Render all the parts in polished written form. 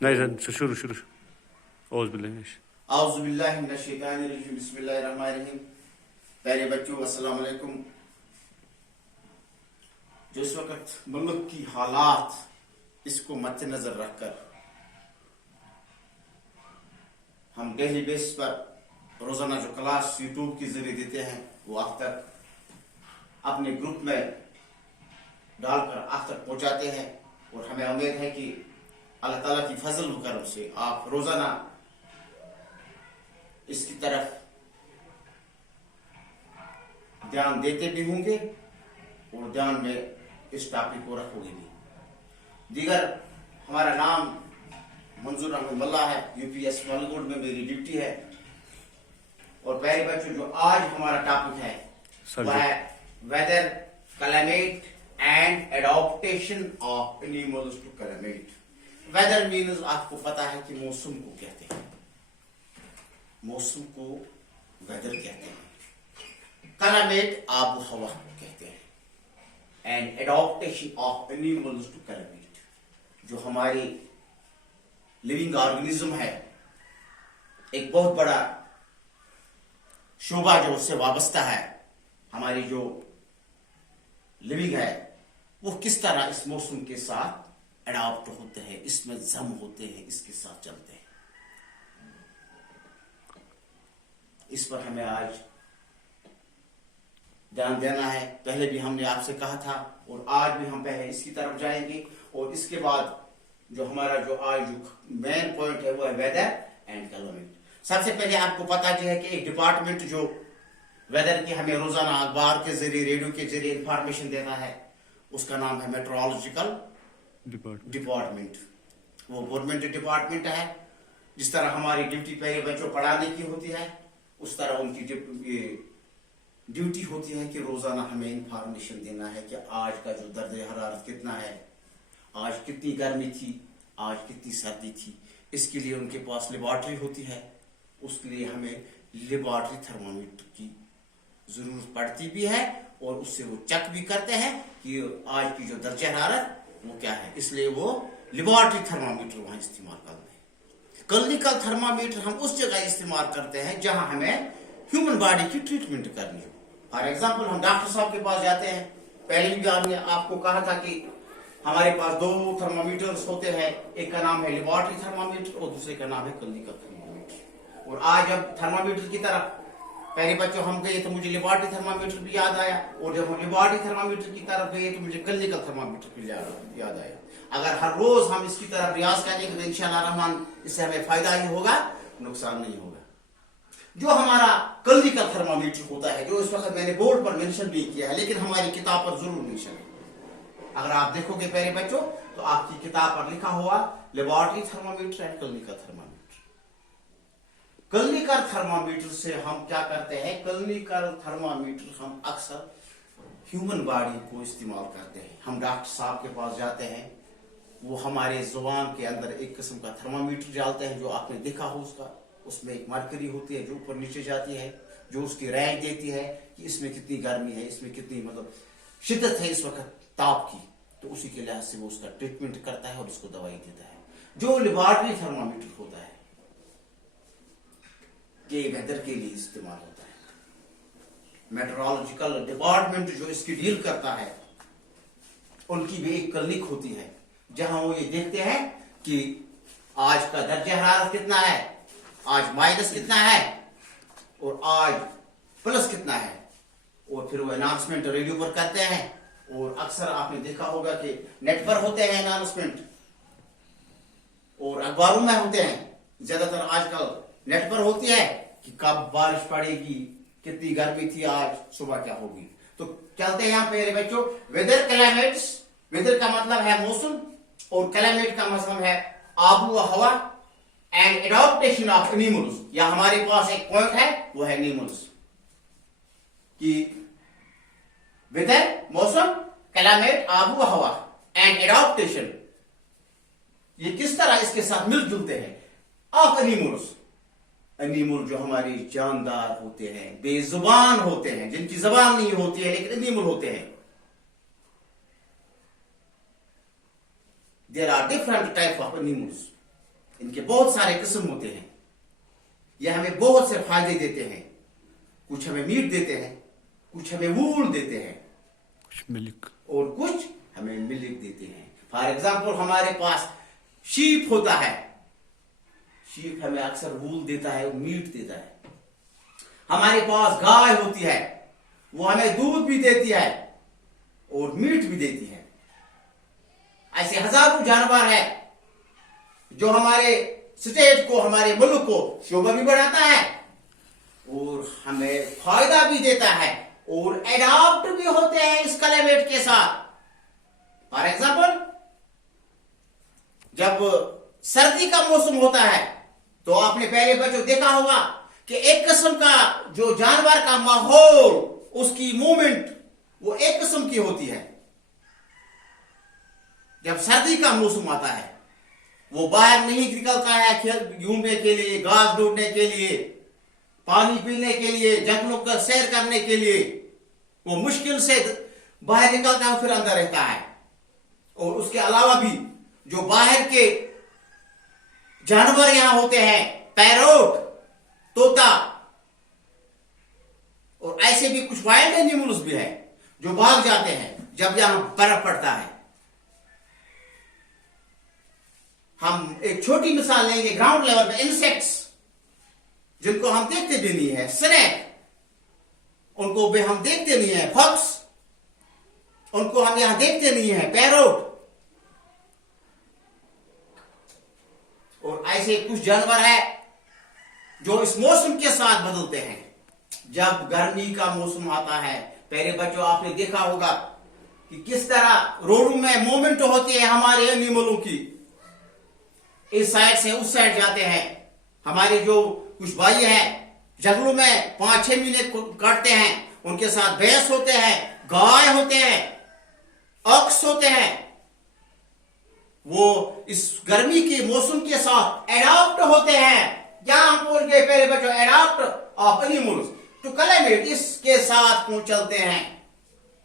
नहीं सर शुरू शुरू औज़ बिल्लाहि आउज़ुबिल्लाहि मिनश्शैतानिर्रजीम बिस्मिल्लाहिर्रहमानिर्रहीम। प्यारे बच्चों, अस्सलाम वालेकुम। जो इस वक्त मुल्क की हालात, इसको मद्देनजर रखकर हम डेली बेस पर रोजाना जो क्लास यूट्यूब के जरिए देते हैं वो आप तक अपने ग्रुप में डालकर आप तक पहुंचाते हैं। और हमें उम्मीद है कि अल्लाह ताला की फजल व करम से आप रोजाना इसकी तरफ ध्यान देते भी होंगे और ध्यान में इस टॉपिक को रखोगे भी। दीगर हमारा नाम मंजूर अहमद मल्ला है, यूपीएस मालगोड में मेरी ड्यूटी है। और प्यारे बच्चों, जो आज हमारा टॉपिक है वह है weather, climate and adaptation of animals to climate. Weather means आपको पता है कि मौसम को कहते हैं, मौसम को वेदर कहते हैं। क्लाइमेट आबो हवा को कहते हैं। And adaptation of animals to climate, जो हमारी लिविंग ऑर्गेनिज्म है, एक बहुत बड़ा शोभा जो उससे वाबस्ता है। हमारी जो लिविंग है वो किस तरह इस मौसम के साथ एडॉप्ट होते हैं, इसमें जम होते हैं, इसके साथ चलते हैं। इस पर हमें आज ध्यान देना है। पहले भी हमने आपसे कहा था और आज भी हम पहले इसकी तरफ जाएंगे और इसके बाद जो हमारा जो आज जो मेन पॉइंट है वो है वेदर एंड क्लाइमेट। सबसे पहले आपको पता है कि एक डिपार्टमेंट जो वेदर की हमें रोजाना अखबार के जरिए, रेडियो के जरिए इंफॉर्मेशन देता है, उसका नाम है मेट्रोलॉजिकल डिपार्टमेंट। वो गवर्नमेंट डिपार्टमेंट है। जिस तरह हमारी ड्यूटी पहले बच्चों पढ़ाने की होती है, उस तरह उनकी ड्यूटी होती है कि रोजाना हमें इंफॉर्मेशन देना है कि आज का जो दर्जे हरारत कितना है, आज कितनी गर्मी थी, आज कितनी सर्दी थी। इसके लिए उनके पास लेबॉर्ट्री होती है। उसके लिए हमें लेबॉर्ट्री थर्मामीटर की जरूरत पड़ती भी है और उससे वो चेक भी करते हैं कि आज की जो दर्जे हरारत वो क्या है। इसलिए वो लेबॉर्ट्री थर्मामीटर वहां इस्तेमाल करते हैं। क्लिनिकल थर्मामीटर हम उस जगह इस्तेमाल करते हैं जहां हमें ह्यूमन बॉडी की ट्रीटमेंट करनी हो। फॉर एग्जाम्पल, हम डॉक्टर साहब के पास जाते हैं। पहले भी हमने आपको कहा था कि हमारे पास दो थर्मामीटर्स होते हैं, एक का नाम है लेबॉर्ट्री थर्मामीटर और दूसरे का नाम है क्लिनिकल थर्मामीटर। और आज जब थर्मामीटर की तरफ पहले बच्चों हम गए तो मुझे लेबॉर्ट्री थर्मामीटर भी याद आया, और जब हम लेबॉर्ट्री थर्मामीटर की तरफ गए तो मुझे क्लिनिकल थर्मामीटर भी याद आया। अगर हर रोज हम इसकी तरफ रियाज करेंगे तो इंशाअल्लाह रहमान इससे हमें फायदा ही होगा, नुकसान नहीं होगा। जो हमारा क्लिनिकल थर्मामीटर होता है, जो इस वक्त मैंने बोर्ड पर मेंशन भी किया है लेकिन हमारी किताब पर जरूर मेंशन है। अगर आप देखोगे प्यारे बच्चों तो आपकी किताब पर लिखा हुआ laboratory thermometer and clinical thermometer. Clinical thermometer से हम क्या करते हैं, क्लिनिकल थर्मामीटर हम अक्सर ह्यूमन बॉडी को इस्तेमाल करते हैं। हम डॉक्टर साहब के पास जाते हैं, वो हमारे जुबान के अंदर एक किस्म का थर्मामीटर डालते हैं, जो आपने देखा हो उसमें एक मरकरी होती है जो ऊपर नीचे जाती है, जो उसकी रैंक देती है कि इसमें कितनी गर्मी है, इसमें कितनी मतलब शिद्दत है इस वक्त ताप की। तो उसी के लिहाज से वो उसका ट्रीटमेंट करता है और उसको दवाई देता है। जो लेबॉर्ट्री थर्मामीटर होता है ये वेदर के लिए इस्तेमाल होता है। मेट्रोलॉजिकल डिपार्टमेंट जो इसकी डील करता है, उनकी भी एक क्लिनिक होती है जहां वो ये देखते हैं कि आज का दर्जा हरारत कितना है, आज माइनस कितना है और आज प्लस कितना है। और फिर वो अनाउंसमेंट रेडियो पर करते हैं। और अक्सर आपने देखा होगा कि नेट पर होते हैं अनाउंसमेंट और अखबारों में होते हैं। ज्यादातर आजकल नेट पर होती है कि कब बारिश पड़ेगी, कितनी गर्मी थी, आज सुबह क्या होगी। तो चलते हैं यहाँ पे बच्चों वेदर क्लाइमेट्स। वेदर का मतलब है मौसम और क्लाइमेट का मतलब है आबो हवा एंड एडॉप्टेशन ऑफ एनिमल्स। या हमारे पास एक पॉइंट है वो है एनिमल्स कि वेदर मौसम, क्लाइमेट आबो हवा एंड एडॉप्टेशन, ये किस तरह इसके साथ मिलजुलते हैं ऑफ एनिमल्स। एनिमल जो हमारे जानदार होते हैं, बेजुबान होते हैं, जिनकी जबान नहीं होती है लेकिन एनिमल होते हैं। there are different type of animals. इनके बहुत सारे किस्म होते हैं। ये हमें बहुत से फायदे देते हैं। कुछ हमें मीट देते हैं, कुछ हमें वूल देते हैं, कुछ मिल्क और कुछ हमें मिल्क देते हैं। फॉर एग्जाम्पल हमारे पास शीप होता है। शीप हमें अक्सर वूल देता है, मीट देता है। हमारे पास गाय होती है, वो हमें दूध भी देती है और मीट भी देती है। ऐसे हजारों जानवर है जो हमारे स्टेट को, हमारे मुल्क को शोभा भी बढ़ाता है और हमें फायदा भी देता है और एडॉप्ट भी होते हैं इस क्लाइमेट के साथ। फॉर एग्जाम्पल, जब सर्दी का मौसम होता है तो आपने पहले बच्चों देखा होगा कि एक किस्म का जो जानवर का माहौल, उसकी मूवमेंट वो एक किस्म की होती है। जब सर्दी का मौसम आता है वो बाहर नहीं निकलता है खेल घूमने के लिए, घास ढूंढने के लिए, पानी पीने के लिए, जंगलों का सैर करने के लिए। वो मुश्किल से बाहर निकलता है, फिर अंदर रहता है। और उसके अलावा भी जो बाहर के जानवर यहां होते हैं, पैरोट, तोता, और ऐसे भी कुछ वाइल्ड एनिमल्स भी है जो भाग जाते हैं जब यहां बर्फ पड़ता है। हम एक छोटी मिसाल लेंगे ग्राउंड लेवल पे, इंसेक्ट्स जिनको हम देखते भी नहीं है, स्नेक उनको भी हम देखते नहीं है, फॉक्स उनको हम यहां देखते नहीं है, पैरोट, और ऐसे कुछ जानवर है जो इस मौसम के साथ बदलते हैं। जब गर्मी का मौसम आता है, पहले बच्चों आपने देखा होगा कि किस तरह रोडों में मूवमेंट होती है हमारे एनिमलों की। इस साइड से उस साइड जाते हैं। हमारे जो कुछ भाई हैं जंगलों में 5-6 महीने काटते हैं, उनके साथ भैंस होते हैं, गाय होते हैं, ऑक्स होते हैं। वो इस गर्मी के मौसम के साथ एडॉप्ट होते हैं। क्या हम बोल गए पहले बच्चों, adopt of animals to climate, इसके साथ वो चलते हैं।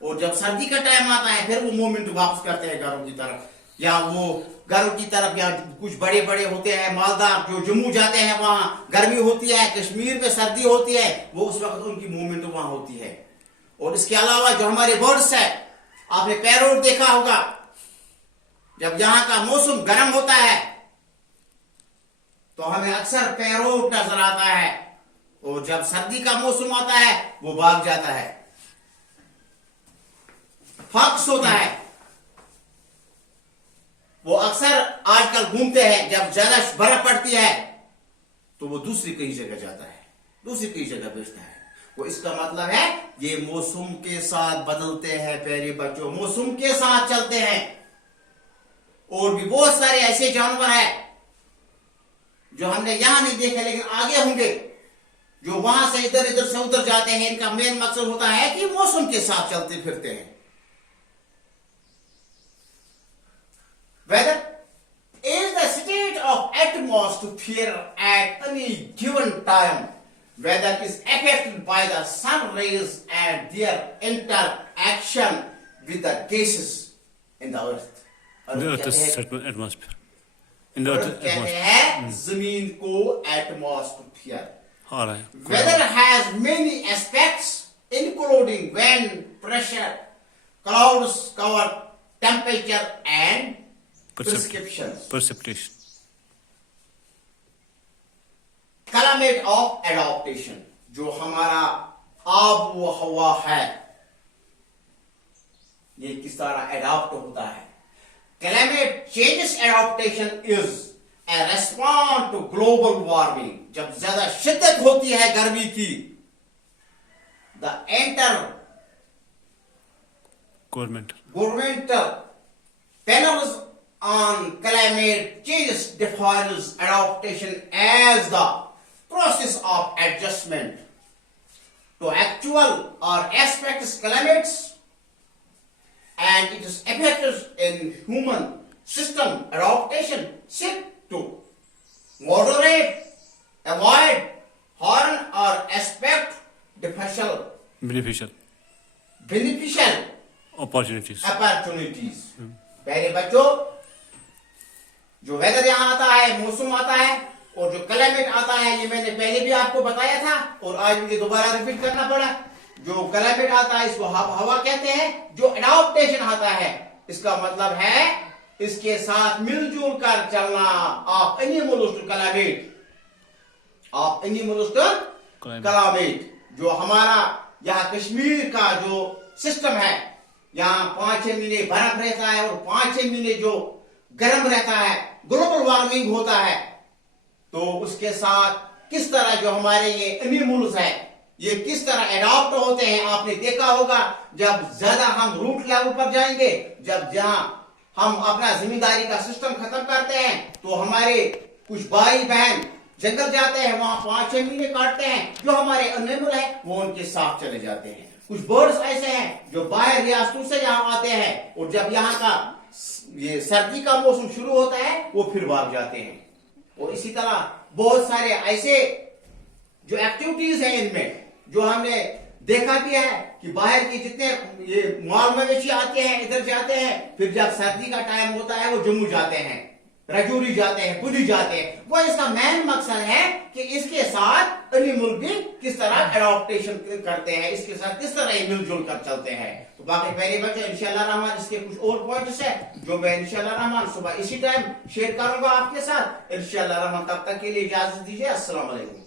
और जब सर्दी का टाइम आता है फिर वो मूवमेंट वापस करते हैं घरों की तरफ, या वो घरों की तरफ, या कुछ बड़े बड़े होते हैं मालदार जो जम्मू जाते हैं, वहां गर्मी होती है, कश्मीर में सर्दी होती है, वो उस वक्त उनकी मूवमेंट वहां होती है। और इसके अलावा जो हमारे बर्ड्स है, आपने पैरोट देखा होगा, जब यहां का मौसम गर्म होता है तो हमें अक्सर पैरोट नजर आता है, और जब सर्दी का मौसम आता है वो भाग जाता है। फॉक्स होता है, वो अक्सर आजकल घूमते हैं, जब ज्यादा बर्फ पड़ती है तो वो दूसरी कई जगह जाता है, दूसरी कई जगह बेचता है। वो इसका मतलब है ये मौसम के साथ बदलते हैं प्यारे बच्चों, मौसम के साथ चलते हैं। और भी बहुत सारे ऐसे जानवर हैं जो हमने यहां नहीं देखे लेकिन आगे होंगे, जो वहां से इधर इधर से उधर जाते हैं। इनका मेन मकसद होता है कि मौसम के साथ चलते फिरते हैं। Weather is the state of atmosphere at any given time. Weather is affected by the sun rays and their interaction with the gases in the earth. The earth is atmosphere. In the earth कहते atmosphere. हैं जमीन को atmosphere. आ रहा है। Weather has many aspects including wind, pressure, clouds, cover, temperature and prescriptions. Precipitation. Climate of adaptation, जो हमारा आब व हवा है, ये किस तरह एडॉप्ट होता है। Climate changes adaptation is a response to global warming. जब ज्यादा शिद्दत होती है गर्मी की, the intergovernmental panels on climate changes defines adaptation as the process of adjustment to actual or expected climates, and it is effective in human system. Adaptation seek to moderate, avoid, harm or expect beneficial opportunities. पहले बच्चों, जो weather यहाँ आता है, मौसम आता है, और जो क्लाइमेट आता है, ये मैंने पहले भी आपको बताया था और आज मुझे दोबारा रिपीट करना पड़ा। जो क्लाइमेट आता है इसको हवा कहते हैं। जो एडॉप्टेशन आता है इसका मतलब है इसके साथ मिलजुल कर चलना। आप एनिमल्स टू क्लाइमेट, आप एनिमल्स टू क्लाइमेट। जो हमारा यहाँ कश्मीर का जो सिस्टम है, यहाँ 5-6 महीने बर्फ रहता है और 5-6 महीने जो गर्म रहता है, ग्लोबल वार्मिंग होता है। तो उसके साथ किस तरह जो हमारे ये एनिमल्स है ये किस तरह एडॉप्ट होते हैं, आपने देखा होगा। जब ज्यादा हम रूट लेवल पर जाएंगे, जब जहां हम अपना जिम्मेदारी का सिस्टम खत्म करते हैं, तो हमारे कुछ भाई बहन जंगल जाते हैं, वहां 5-6 महीने काटते हैं। जो हमारे एनिमल है वो उनके साथ चले जाते हैं। कुछ बर्ड्स ऐसे हैं जो बाहर रियासतों से यहाँ आते हैं और जब यहाँ का ये सर्दी का मौसम शुरू होता है वो फिर भाग जाते हैं। और इसी तरह बहुत सारे ऐसे जो एक्टिविटीज है इनमें जो हमने देखा भी है कि बाहर के जितने ये माल मवेशी आते हैं इधर जाते हैं, फिर जब सर्दी का टाइम होता है वो जम्मू जाते हैं, राजौरी जाते हैं, पुरी जाते हैं। वो इसका मेन मकसद है कि इसके साथ एनिमल भी किस तरह एडॉप्टेशन करते हैं, इसके साथ किस तरह मिलजुल कर चलते हैं। तो बाकी पहले बच्चों इंशाल्लाह रहमान इसके कुछ और पॉइंट्स है जो मैं इंशाल्लाह रहमान सुबह इसी टाइम शेयर करूंगा आपके साथ इंशाल्लाह रहमान। तब तक के लिए इजाजत दीजिए। अस्सलाम वालेकुम।